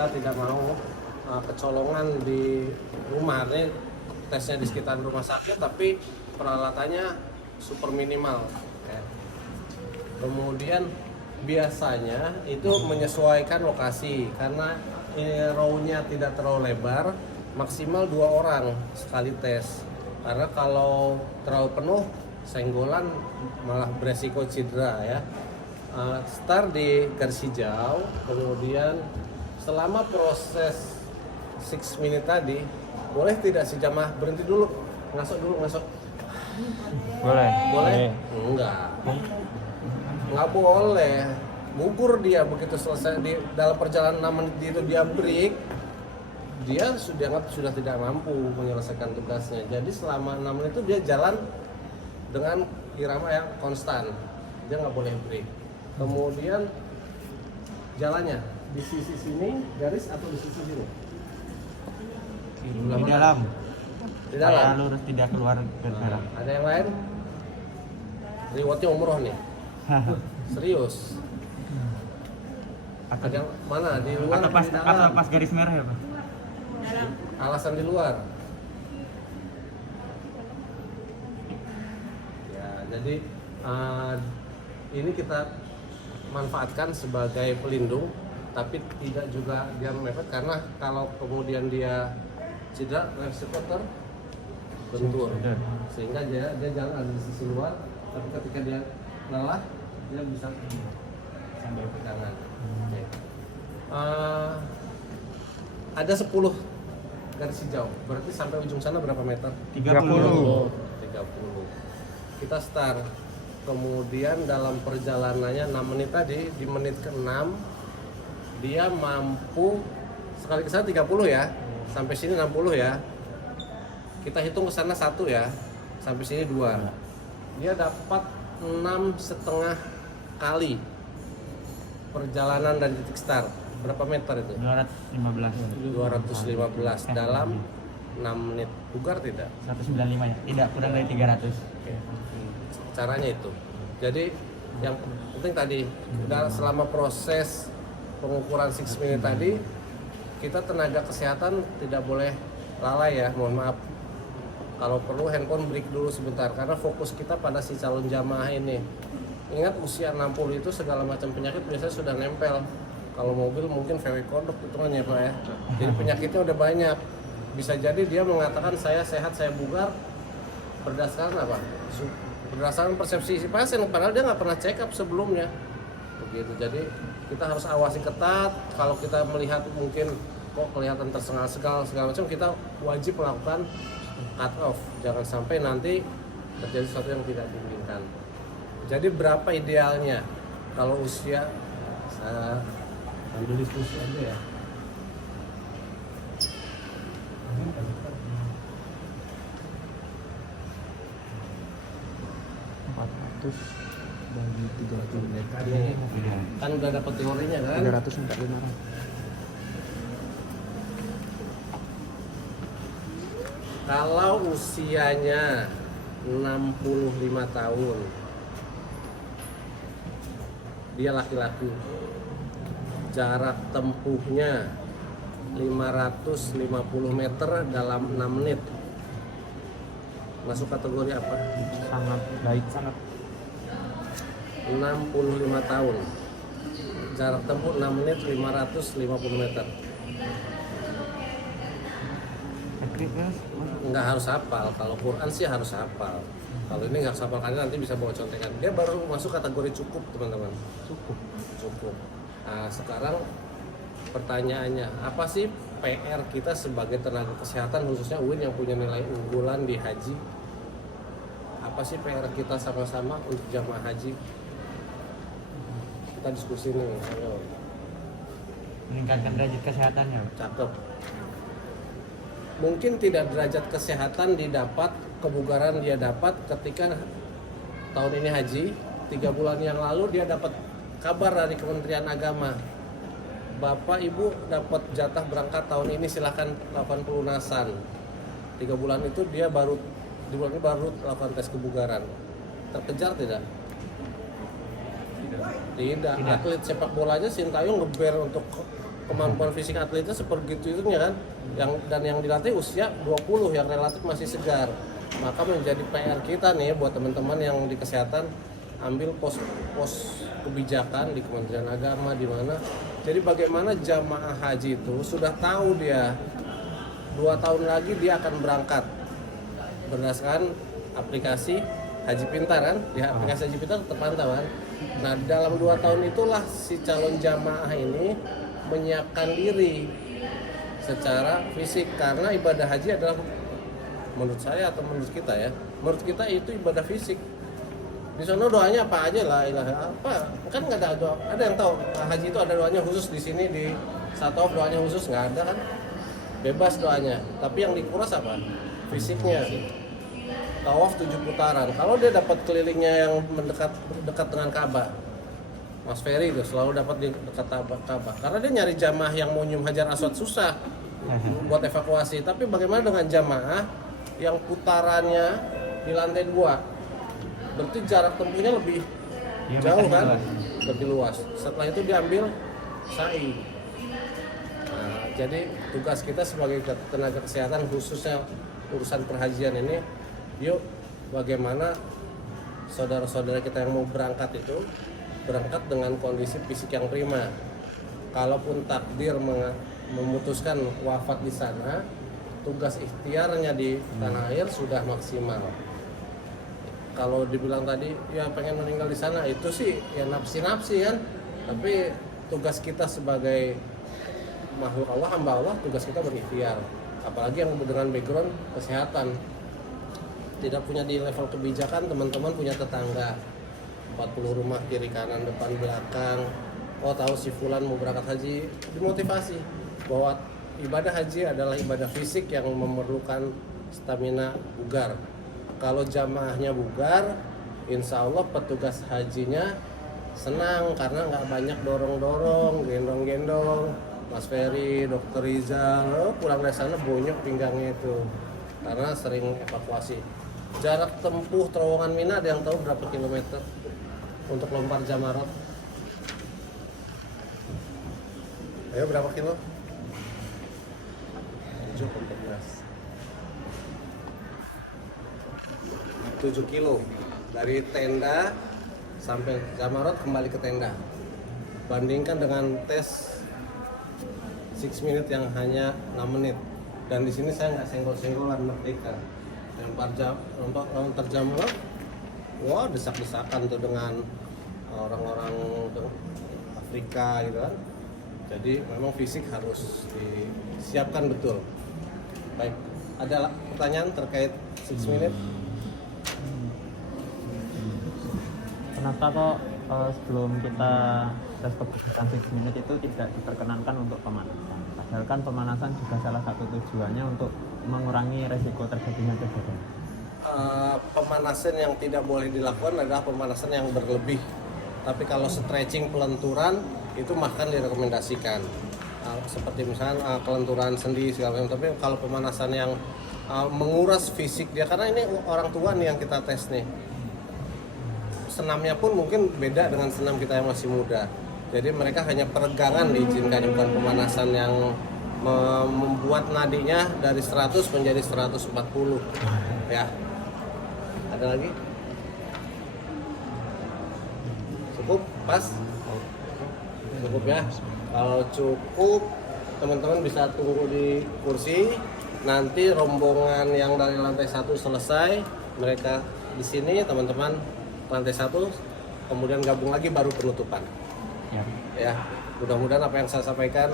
kita tidak mau kecolongan di rumah. Ini tesnya di sekitar rumah sakit, tapi peralatannya super minimal. Ya. Kemudian biasanya itu menyesuaikan lokasi karena row-nya tidak terlalu lebar, maksimal 2 orang sekali tes. Karena kalau terlalu penuh, senggolan malah beresiko cedera ya. Start di garis hijau, kemudian selama proses 6 minute tadi, boleh tidak si jamaah berhenti dulu, ngasok. Boleh. Boleh? Nggak boleh. Gugur dia begitu selesai di dalam perjalanan 6 menit itu dia break, dia sudah tidak mampu menyelesaikan tugasnya. Jadi selama 6 menit itu dia jalan dengan irama yang konstan, dia nggak boleh break. Kemudian jalannya di sisi sini garis atau di sisi sini? Di dalam. Di dalam. Saya lurus tidak keluar ke dalam. Ada yang lain? Rewardnya umroh nih. Serius. Ada yang mana? Di luar Atau pas, di dalam? atau pas garis merah ya Pak? Alasan di luar. Ya, jadi ini kita manfaatkan sebagai pelindung, tapi tidak juga dia mepet karena kalau kemudian dia cedera resiko terbentur, sehingga dia jalan ada di sisi luar, tapi ketika dia lelah dia bisa sambil pegangan. Oke. Ada 10 garis hijau, berarti sampai ujung sana berapa meter? 30. 30. Kita start. Kemudian dalam perjalanannya 6 menit tadi, di menit ke-6 dia mampu sekali ke sana 30 ya. Sampai sini 60 ya. Kita hitung ke sana 1 ya. Sampai sini 2. Dia dapat 6,5 kali perjalanan dari titik start. Berapa meter itu? 215 dalam 6 menit. Bugar tidak? 195 ya? Tidak, kurang dari 300. Oke. Caranya itu. Jadi yang penting tadi selama proses pengukuran 6 minute tadi, kita tenaga kesehatan tidak boleh lalai ya, mohon maaf. Kalau perlu handphone break dulu sebentar karena fokus kita pada si calon jamaah ini. Ingat usia 60 itu segala macam penyakit biasanya sudah nempel. Kalau mobil mungkin VW kodok hitungannya Pak ya. Jadi penyakitnya udah banyak. Bisa jadi dia mengatakan saya sehat, saya bugar berdasarkan apa? Berdasarkan persepsi si pasien, padahal dia nggak pernah check up sebelumnya. Begitu. Jadi kita harus awasi ketat. Kalau kita melihat mungkin kok kelihatan tersengal-sengal segala macam, kita wajib melakukan cut off. Jangan sampai nanti terjadi sesuatu yang tidak diinginkan. Jadi berapa idealnya? Kalau usia, saya ambil diskusi aja ya. Bagi 30 menit Kan udah dapat teorinya kan? 300 minta 500. Kalau usianya 65 tahun, dia laki-laki, jarak tempuhnya 550 meter dalam 6 menit, masuk kategori apa? Sangat baik, sangat. 65 tahun, jarak tempuh 6 menit 550 meter. Nggak harus hafal, kalau Quran sih harus hafal. Kalau ini nggak harus hafal karena nanti bisa bawa contekan. Dia baru masuk kategori cukup teman-teman. Cukup. Nah, sekarang pertanyaannya, apa sih PR kita sebagai tenaga kesehatan khususnya UIN yang punya nilai unggulan di haji? Apa sih PR kita sama-sama untuk jamaah haji? Kita diskusi nih, ayo. Meningkatkan derajat kesehatannya. Cakep. Mungkin tidak derajat kesehatan didapat, kebugaran dia dapat ketika tahun ini haji. 3 bulan yang lalu dia dapat kabar dari Kementerian Agama, Bapak Ibu dapat jatah berangkat tahun ini, silahkan lakukan pelunasan. 3 bulan itu dia baru, di bulan ini baru lakukan tes kebugaran. Terkejar tidak? Tidak. Atlet sepak bola aja Sintayong ngeber untuk kemampuan fisik atletnya seperti itunya kan, yang dilatih usia 20 yang relatif masih segar. Maka menjadi PR kita nih buat teman-teman yang di kesehatan, ambil pos kebijakan di Kementerian Agama di mana. Jadi bagaimana jamaah haji itu sudah tahu dia 2 tahun lagi dia akan berangkat berdasarkan aplikasi Haji Pintar kan, di aplikasi Haji Pintar terpantau kan. Nah dalam 2 tahun itulah si calon jamaah ini menyiapkan diri secara fisik, karena ibadah haji adalah, menurut saya atau menurut kita ya, menurut kita itu ibadah fisik. Di sana doanya apa aja lah, ilah apa kan nggak ada doa. Ada yang tahu haji itu ada doanya khusus, di sini di Satawaf doanya khusus nggak ada kan, bebas doanya. Tapi yang dikuras apa? Fisiknya. Tawaf 7 putaran. Kalau dia dapat kelilingnya yang dekat dengan Ka'bah, Mas Ferry itu selalu dapat di dekat Ka'bah. Karena dia nyari jamaah yang mau nyium Hajar Aswad susah buat evakuasi. Tapi bagaimana dengan jamaah yang putarannya di lantai 2? Berarti jarak tempuhnya lebih jauh kan? Lebih luas. Setelah itu diambil sa'i. Nah, jadi tugas kita sebagai tenaga kesehatan khususnya urusan perhajian ini, yuk bagaimana saudara-saudara kita yang mau berangkat itu berangkat dengan kondisi fisik yang prima. Kalaupun takdir memutuskan wafat di sana, tugas ikhtiarnya di tanah air sudah maksimal. Kalau dibilang tadi ya pengen meninggal di sana, itu sih ya nafsi-nafsi kan. Tapi tugas kita sebagai makhluk Allah, hamba Allah, tugas kita berikhtiar. Apalagi yang dengan background kesehatan, tidak punya di level kebijakan, teman-teman punya tetangga 40 rumah kiri kanan depan belakang, oh tahu si fulan mau berangkat haji, dimotivasi bahwa ibadah haji adalah ibadah fisik yang memerlukan stamina bugar. Kalau jamaahnya bugar, insya Allah petugas hajinya senang karena nggak banyak dorong-dorong, gendong-gendong. Mas Ferry, Dokter Rizal, pulang dari sana bonyok pinggangnya itu karena sering evakuasi. Jarak tempuh terowongan Mina ada yang tahu berapa kilometer untuk lempar jamarat? Ayo berapa kilo? 7 kilo dari tenda sampai jamarat kembali ke tenda. Bandingkan dengan tes 6 minute yang hanya 6 menit. Dan di sini saya nggak senggol-senggolan merdeka. Lempar jamarat, wah desak-desakan tuh dengan orang-orang Afrika gitu kan. Jadi memang fisik harus disiapkan betul. Baik, ada pertanyaan terkait 6 minute? Kenapa kok sebelum kita tes kebutuhan 6 minute itu tidak diperkenankan untuk pemanasan? Padahal kan pemanasan juga salah satu tujuannya untuk mengurangi resiko terjadinya cedera. Pemanasan yang tidak boleh dilakukan adalah pemanasan yang berlebih. Tapi kalau stretching pelenturan itu makan direkomendasikan. Seperti misalnya kelenturan sendi segala macam. Tapi kalau pemanasan yang menguras fisik dia, karena ini orang tua nih yang kita tes nih. Senamnya pun mungkin beda dengan senam kita yang masih muda. Jadi mereka hanya peregangan diizinkan, bukan pemanasan yang membuat nadinya dari 100 menjadi 140. Ya. Ada lagi? Cukup? Pas? Cukup ya. Kalau cukup, teman-teman bisa tunggu di kursi. Nanti rombongan yang dari lantai 1 selesai, mereka di sini, teman-teman lantai 1, kemudian gabung lagi baru penutupan. Ya, mudah-mudahan apa yang saya sampaikan